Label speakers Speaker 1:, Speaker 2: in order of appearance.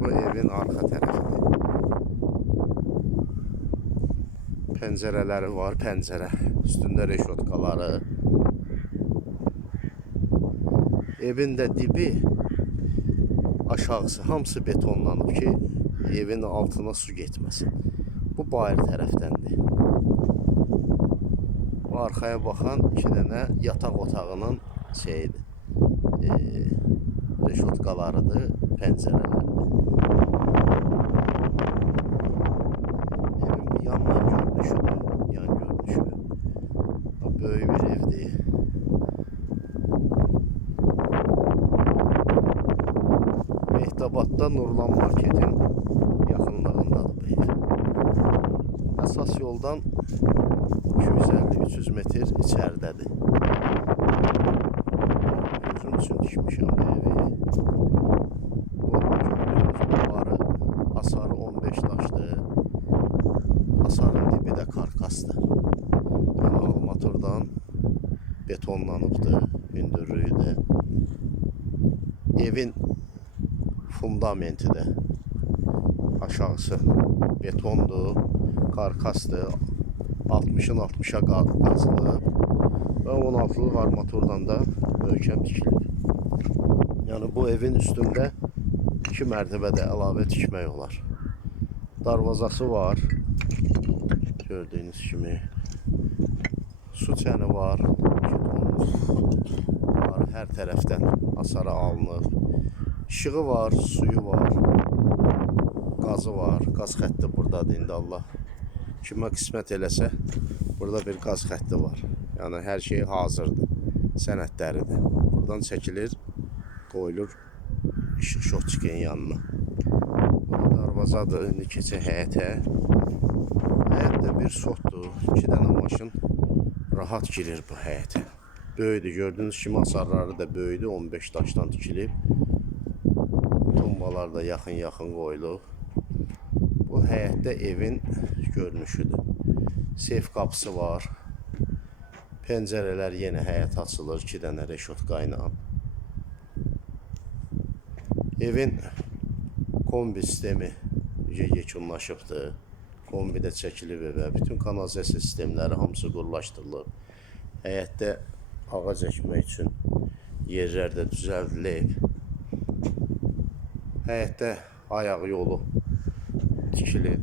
Speaker 1: Bu evin arka tərəfidir. Pəncərələri var, pəncərə. Üstündə reşotkaları. Evin də dibi aşağısı hamısı betonlanıb ki, evin altına su getməsin. Bu bayır tərəfdəndir. Bu arxaya baxan iki dənə yataq otağının şeyidir. E, reşotkalarıdır, pəncərələrdir. Evin bu yandan görünüşüdür, yan görünüşü. Böyük bir evdir. Mehtabadda Nurlan Marketin yaxınlığındadır bu ev. Əsas yoldan 250-300 metr içəridədir. Bu evi. Bu gördüyünüz buları hasarı 15 daşdır. Hasarın dibi də karkasdır. Yəni armaturdan betonlanıbdır, hündürlüyü Evin fundamenti də aşağısı betondur, karkasdır. 60-ın 60-a qa- qazılıb və 16-lıq armaturdan da möhkəm tikilib. Yəni bu evin üstündə 2 mərtəbə də əlavə tikmək olar. Darvazası var. Gördüyünüz kimi. Su çəni var. 2 tonluq var. Hər tərəfdən hasara alınıb. İşığı var, suyu var. Qazı var. Qaz xətti burdadır indi Allah. Kimə qismət eləsə, burada bir qaz xətti var. Yəni hər şey hazırdır. Sənədləridir. Buradan çəkilir, qoyulur işıq şotçikin yanına. Burada darvazadır, indi keçək həyətə. Həyətdə bir sotdur, iki dənə maşın rahat girir bu həyətə. Böyüdür, gördüyünüz kimi hasarları da böyüdü, 15 daşdan tikilib. Tumbalar da yaxın-yaxın qoyulub. Bu həyətdə evin görünüşüdür. Seyf qapısı var. Pəncərələr yenə həyət açılır, 2 dənə reşotka ilə. Evin kombi sistemi yekunlaşıbdır. Kombi də çəkilib evə. Bütün kanalizasiya sistemləri hamısı qurlaşdırılıb. Həyətdə ağac əkmək üçün yerlər də düzəldilib. Həyətdə ayaq yolu tikilidir.